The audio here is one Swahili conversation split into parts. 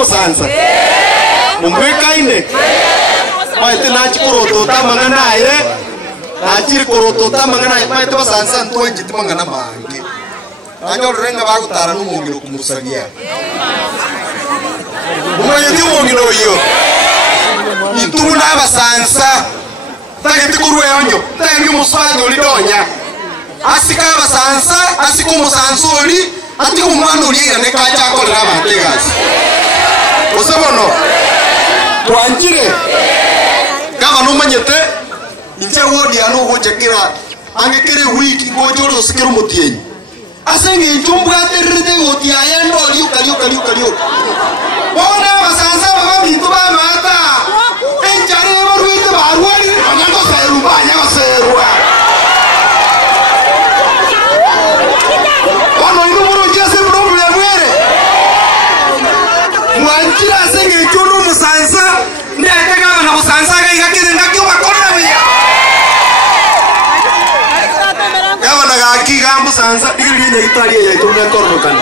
musansa mumwekaine maite nachikoroto tamangana aye nachikoroto tamangana maite basansa ntwenji timangana mange anyorenga bagutara n'umungiro kumusagia umwezi umungiro yo ituna basansa tageti kurweyonyo tangi muswaje ulidonya asika basansa asiko musansoli ati umwana uriga ne kacha akorera abategasi usabono twanjire kama numanyete inje wodi ano gojekira angekere wiki gojoro sikero mutienyi asenge injumbwa terrete goti ayendo liukaliu bona basansa baba bintu ba mata enjare baruite barwani anyango seruba anyango serua ono inumuro jese problem were mwanjira asenge injuno musansa ndete kama na musansa gaikakire ngakyo bakora biya kama na gaki gambu sansa digiri ne italia ya tunne kornokan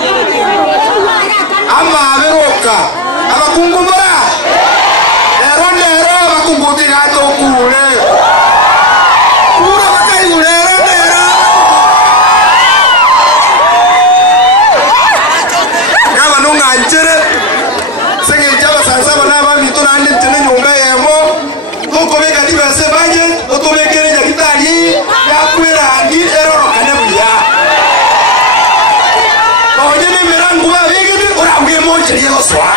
ama aberoka abakungumbara ero bakunguti gato kure pura bakai kure ero kama no nganchere senge jaba sansa bana ba mitona ande tene nyumba yemo ko beka diverse baje ko bekere ya kitali ya kwera andi ero kana buya oje ne merangu ba bege ora uye monje yego swa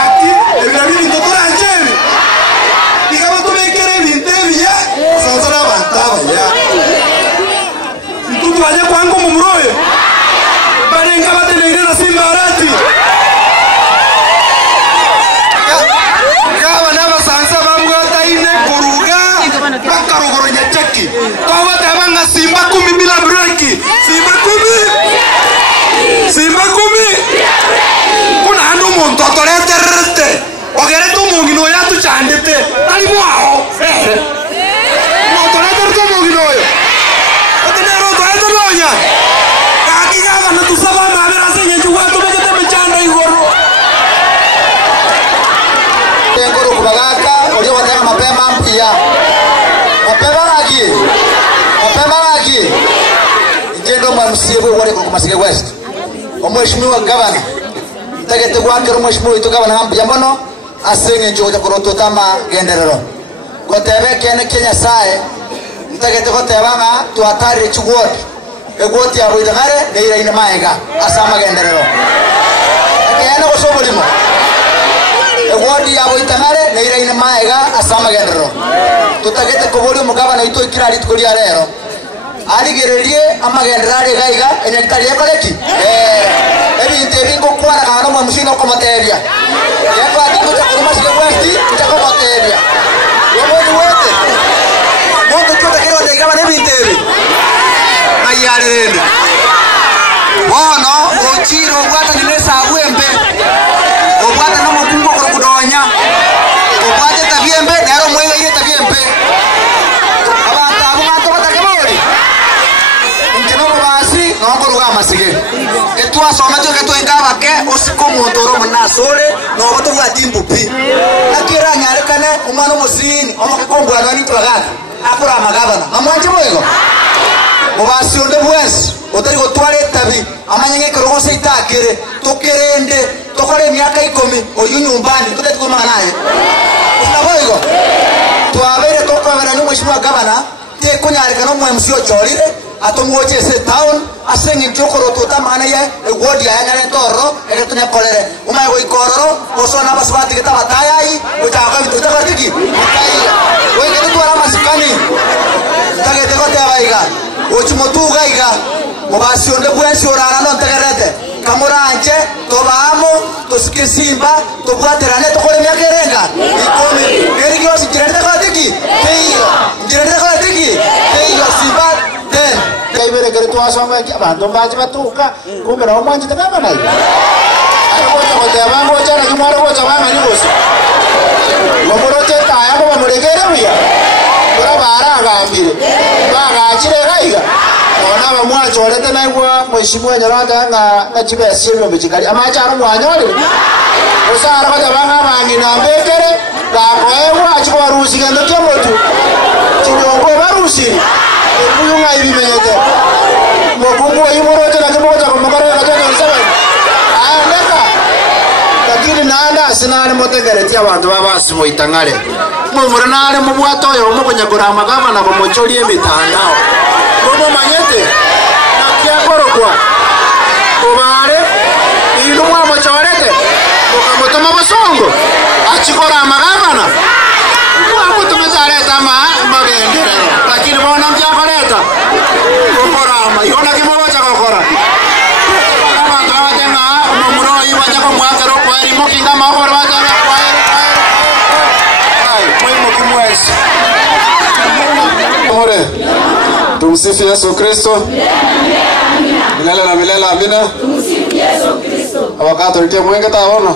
ati ebirabiri ndotora njeri igaba to bekere bintebiya sanzara bantaba ya ntutu aje kwangu mumuroyo barenga batenere na simba arati kaba na basansa bamwe taine kuruga bakarugoro nyachaki kwa tabanga simba 10 bila breki simba 10 kuna ando monto toreterete ogere tu mungino ya tu chandete ali mwao no toreterete mungino yo atenero toreteronya kakiga na tu saba na vera senye juwa tu mekete mechanda igoro ngoro kubagaka olio wataka mapema mpia mapema lagi njendo msibu wale kwa Masige West omweshimiwa gavana tagete gwake omweshimiwa ito gavana mpia mbono asenye njoja koroto tama genderero gotebe kene Kenya sae tagete gotebanga tu atari chugwot egwoti abo idagare neira ine maega asama genderero kene gosobolimo egwodi abo itangare neira ine maega asama genderero tutagete kobori mugabana ito ikirari tukuri arero arigererie amagenderare gaiga enekitari yakoleki ebintu ebingo kwara kana mwa musino komoteria yako atikuta kurumasike West itakomoteria yobodi wote moto tutakero ndegaba nebintu ebi ayarende bono ochiro gwata ninesa abwembe obwata no mukungo kudonya obwata tabiembe nero mwega ile tabiembe abantu abo batakemori nkino basi nongoruga amasige etwa somacho keto engaba ke osiko montoro munasore no bato bwa timbupi akira nyarekane umwana musini omukombo abani twagaka akura amagabana amwanje mwego mubasi onde bwese otari gotware tabi amanyenge korogose itakire tokerende tokore myaka 10 oyu nyumbani tutete kumana naye unaboigo twabere tokabera ni mheshimiwa gavana te kunyareka no MC ochorire atomwoje se town asengi njokoro totamana ye egodi ayangare toro egetunya kolere umaye goikororo osona basubati getabatayai utaka bitu tabatiki utaiya wengene twara masikani tagete gote abaiga ochimotuga iga mubasi onde bwensi orara no ntegerete kamuranje tobamo tosike simba tobwaterane tokore myakerenga ikomi erigyo sikirete kotiki teyo njirete kotiki teyo simba ten kaibere kare twasoma ki abantu baje batuka kumbe na omwanje takaba nayo akocha kote abango cyane kimwaro kocha banga ni bose ngomorote taya ko bamuregere buya kura baragambire bagachire gaiga ona bamwacho orete naigwa mheshimiwa Nyorata nga chibesiro bichikari amacharo mwanyore usara bata banga bangina mbekere bakoewa achiko rusi gendo kyomotu chidongo barusi ekuyunga ibimenyete mokungu yimorote na kimoja kumukara na kaje nsebe ayandeka lakini nanda sinane motegereti abantu babasi moitangare mumure nare mubwato yo mukunyagura amagama na kumuchori emitandao bomo manyete na kiakorokwa ubare ilumwa mochorete ukamutuma basongo achikora amagama mwamutume zareta magendere lakini bona mjakoreta ukora ama yona kimoja kokora abantu abatenga umumuro ibaje ko mwakero kweri mukinga mahoro bajana kweri mwezi Amore, tumsifu Yesu Kristo. Milele na milele amina. Tumsifu Yesu Kristo. Abakatoliki mwenge taona.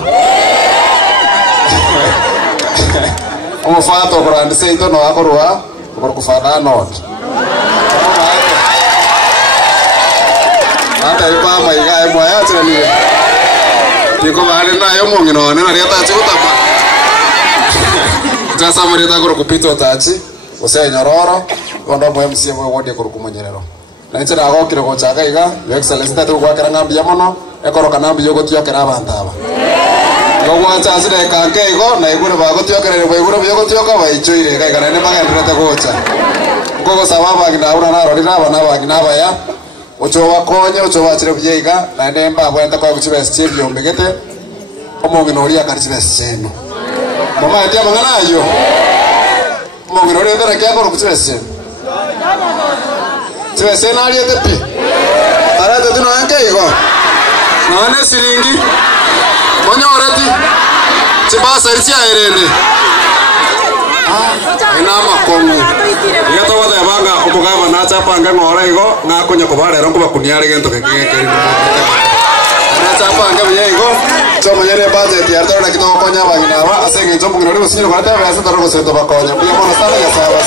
Umufato kurandise ito no akorwa kufana not. Ata ipa maiga moya tseni. Tiko bale na yo mungino ne na riata chutama. Jasa marita kuru kupito tachi. Ose nyororo ondo mwe msie mwe wodi kuru kumonyerero. Na nchira agokire gochaga iga, yo excellence tatu kwa kera ngambi yamono, ekoro kanambi yogo tyokera abantaba. Gogwacha asire kanke igo na igure bago tyokera ne igure yogo tyoka baichoire ga kana ne magendrete gocha. Gogo sababa gina ura na rorira bana bagina baya. Ocho wakonye ocho wachire byiga na nemba bwenta kwa kuchibesa chebyo mbegete. Omongino ori akaribesa cheno. Mama atia mangana ayo. Mongino ori ndara kya koro kuchibesa cheno. Chibesa na ali tepi. Ara tetu no anke igo. Nane siringi. Monyoreti. Chibasa irisia irende. Ina makomu. Yato wada banga omugaba na chapanga ngora igo ngakonya kubare rongo bakuniare gento kekeke. Na chapanga biego. Choma yere budget ya tara kitoko konya bagina wa asenge chombo ngiro sinyo kwata basa taro seto bakonya. Pia mona sana ya sawa.